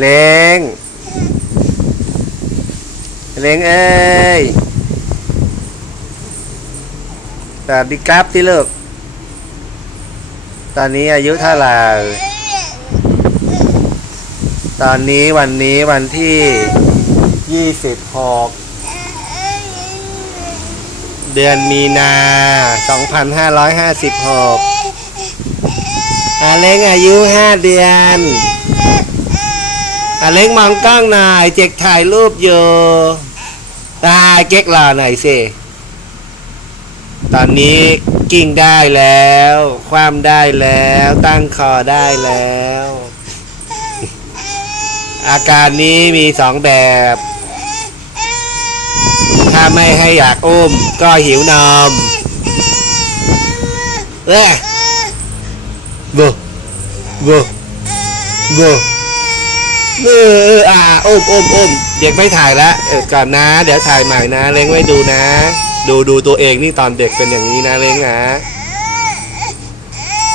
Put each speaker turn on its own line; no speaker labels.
เล้งเล้งเอ้ยสวัสดีครับที่ลูกตอนนี้อายุเท่าไหร่ ตอนนี้วันนี้วันที่ยี่สิบหกเดือนมีนาสองพันห้าร้อยห้าสิบหกอาเล้งอายุห้าเดือน อเล้งมองกล้องหน่อยเจ๊กถ่ายรูปอยู่ตายเก๊กรอหน่อยสิ ตอนนี้กิ้งได้แล้ว คว่ำได้แล้ว ตั้งคอได้แล้ว อาการนี้มีสองแบบ ถ้าไม่ให้อยากอุ้ม ก็หิวนมเอ้ยบูบูบู เออเอออ่าอุ้มอุ้มอุ้มเด็กไม่ถ่ายแล้วเออก่อนนะ เดี๋ยวถ่ายใหม่นะ เล้งไว้ดูนะ ดูดูตัวเองนี่ตอนเด็กเป็นอย่างนี้นะเล้งนะ